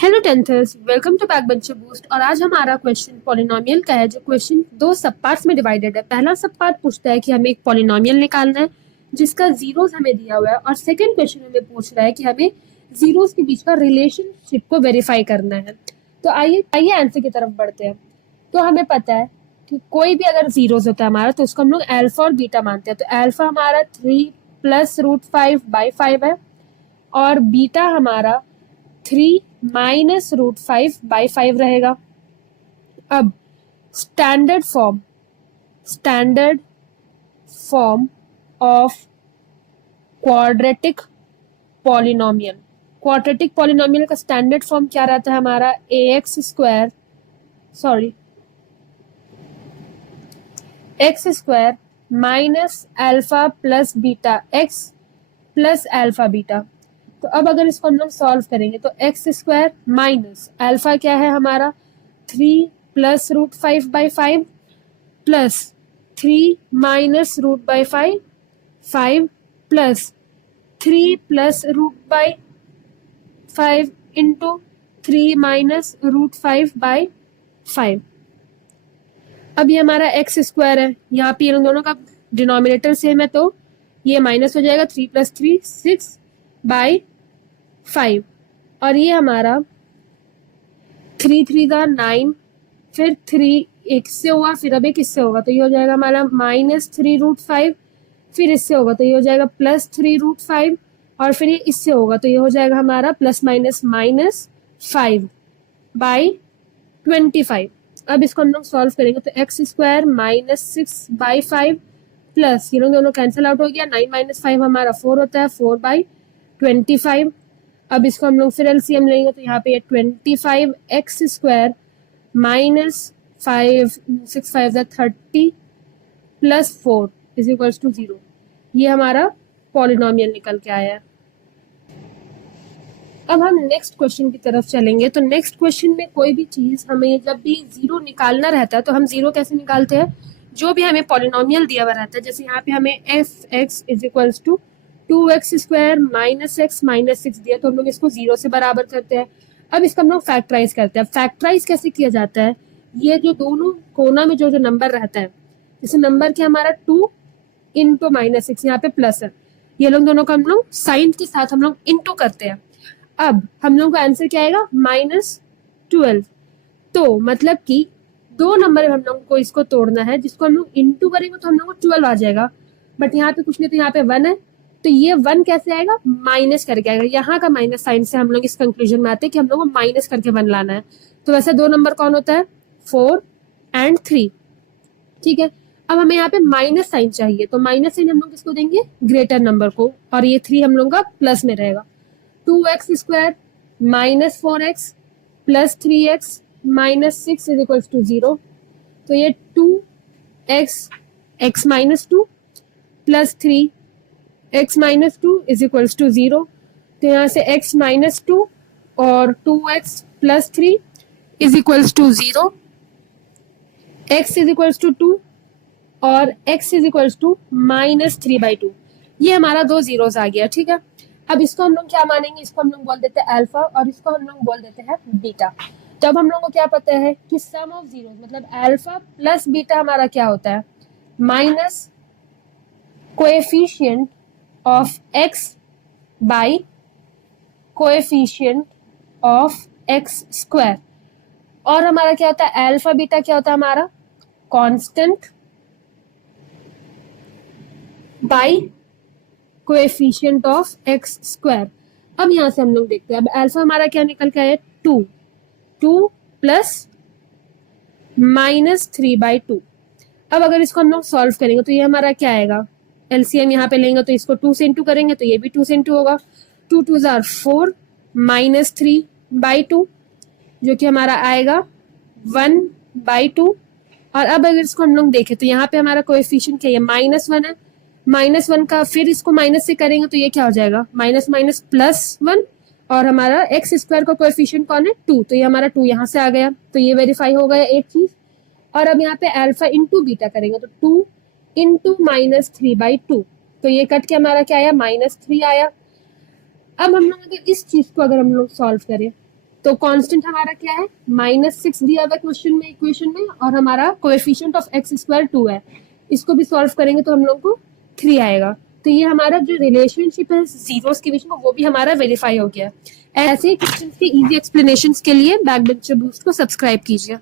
Hello tenthers, welcome to back bencher boost. और आज हमारा क्वेश्चन पॉलिनोमियल का है। जो क्वेश्चन दो सब पार्ट्स में डिवाइडेड है। पहला सब पार्ट पूछता है कि हमें एक पॉलिनोमियल निकालना है जिसका जीरोस हमें दिया हुआ है, और सेकंड क्वेश्चन हमें पूछ रहा है कि हमें जीरोस के बीच का रिलेशनशिप को वेरीफाई करना है। तो आइए आइए आंसर की तरफ बढ़ते हैं। तो हमें पता है कि कोई भी अगर जीरोस होता है हमारा, तो उसको हम लोग अल्फा और बीटा मानते हैं। तो अल्फा हमारा 3 + √5/5 है, और बीटा हमारा 3 - √5/5 रहेगा। अब standard form of quadratic polynomial का स्टैंडर्ड फॉर्म क्या रहता है हमारा? x² minus alpha plus beta x plus alpha beta. तो अब अगर इसको हम लोग सॉल्व करेंगे तो x² माइनस अल्फा क्या है हमारा 3 + √5/5 प्लस 3 - √5/5 प्लस 3 + √5 इंटू 3 - √5/5। अब ये हमारा x² है, यहाँ पे इन दोनों का डिनोमिनेटर सेम है, तो ये माइनस हो जाएगा। 3 + 3 6/5, और ये हमारा 3 3 का 9, फिर 3 एक से होगा, फिर अब एक इससे होगा, तो ये हो जाएगा हमारा -3√5, फिर इससे होगा तो ये हो जाएगा +3√5, और फिर ये इससे होगा तो ये हो जाएगा हमारा ±−5/25। अब इसको हम लोग सॉल्व करेंगे तो x² माइनस 6/5 प्लस ये लोग दोनों कैंसिल आउट हो गया। 9 - 5 हमारा 4 होता है, 4/25। अब इसको हम लोग फिर एलसीएम लेंगे तो यहाँ पे 25x² माइनस 5 6 5 30 प्लस 4 = 0। ये हमारा पॉलिनोमियल निकल के आया है। अब हम नेक्स्ट क्वेश्चन की तरफ चलेंगे। तो नेक्स्ट क्वेश्चन में कोई भी चीज हमें जब भी जीरो निकालना रहता है तो हम जीरो कैसे निकालते हैं? जो भी हमें पॉलिनोमियल दिया हुआ रहता है, जैसे यहाँ पे हमें f(x) = 2x² - x - 6 दिया, तो हम लोग इसको जीरो से बराबर करते हैं। अब इसको हम लोग फैक्टराइज करते हैं। फैक्टराइज कैसे किया जाता है? ये जो दोनों कोना में जो नंबर रहता है, जैसे नंबर क्या हमारा 2 इंटू -6, यहाँ पे प्लस है, ये लोग दोनों को हम लोग साइन के साथ हम लोग इंटू करते हैं। अब हम लोग का आंसर क्या आएगा? -12। तो मतलब कि दो नंबर हम लोग को इसको तोड़ना है, जिसको हम लोग इंटू करेंगे तो हम लोग को 12 आ जाएगा। बट यहाँ पे कुछ नहीं, तो यहाँ पे 1 है, तो ये 1 कैसे आएगा? माइनस करके आएगा। यहाँ का माइनस साइन से हम लोग इस कंक्लूजन में आते हैं कि हम लोग को माइनस करके 1 लाना है। तो वैसे दो नंबर कौन होता है? 4 और 3। ठीक है, अब हमें यहाँ पे माइनस साइन चाहिए, तो माइनस साइन हम लोग किसको देंगे? ग्रेटर नंबर को, और ये 3 हम लोग का प्लस में रहेगा। 2x² minus 4x plus 3x minus 6 = 0। तो ये 2x x - 2 प्लस 3x - 2 = 0। तो यहाँ से x - 2 और 2x प्लस 3 = 0। x = 2 और x = -3/2। ये हमारा दो जीरोस आ गया। ठीक है, अब इसको हम लोग क्या मानेंगे? इसको हम लोग बोल देते हैं अल्फा, और इसको हम लोग बोल देते हैं बीटा। तब हम लोग को क्या पता है कि सम ऑफ जीरो मतलब अल्फा प्लस बीटा हमारा क्या होता है? Minus coefficient of x by coefficient of x²। और हमारा क्या होता है? अल्फा बीटा क्या होता है हमारा? Constant by coefficient of x²। अब यहां से हम लोग देखते हैं, अब अल्फा हमारा क्या निकल के आया? 2 प्लस -3/2। अब अगर इसको हम लोग सॉल्व करेंगे तो ये हमारा क्या आएगा? एलसीएम यहाँ पे लेंगे तो इसको 2 से इंटू करेंगे तो ये भी 2 से इंटू होगा। 2 2 = 4 -3/2, जो कि हमारा आएगा 1/2। और अब अगर इसको हम लोग देखें तो यहाँ पे हमारा कोएफिशिएंट क्या है? -1 है। -1 का फिर इसको माइनस से करेंगे तो ये क्या हो जाएगा? माइनस माइनस +1, और हमारा x² का कोएफिशिएंट कौन है? 2, तो ये हमारा 2 यहाँ से आ गया, तो ये वेरीफाई हो गया एक चीज। और अब यहाँ पे अल्फा इंटू बीटा करेंगे तो 2 इंटू -3/2, तो ये कट के हमारा क्या आया? -3 आया। अब हम लोग अगर इस चीज को अगर हम लोग सॉल्व करें तो कांस्टेंट हमारा क्या है, -6 दिया हुआ क्वेश्चन में, इक्वेशन में, और हमारा कोएफिशिएंट ऑफ एक्स स्क्वायर 2 है। इसको भी सॉल्व करेंगे तो हम लोग को 3 आएगा। तो ये हमारा जो रिलेशनशिप है जीरोस के बीच में, वो भी हमारा वेरीफाई हो गया। ऐसे क्वेश्चन के इजी एक्सप्लेनेशंस के लिए बैकबेंचर बूस्ट को सब्सक्राइब कीजिए।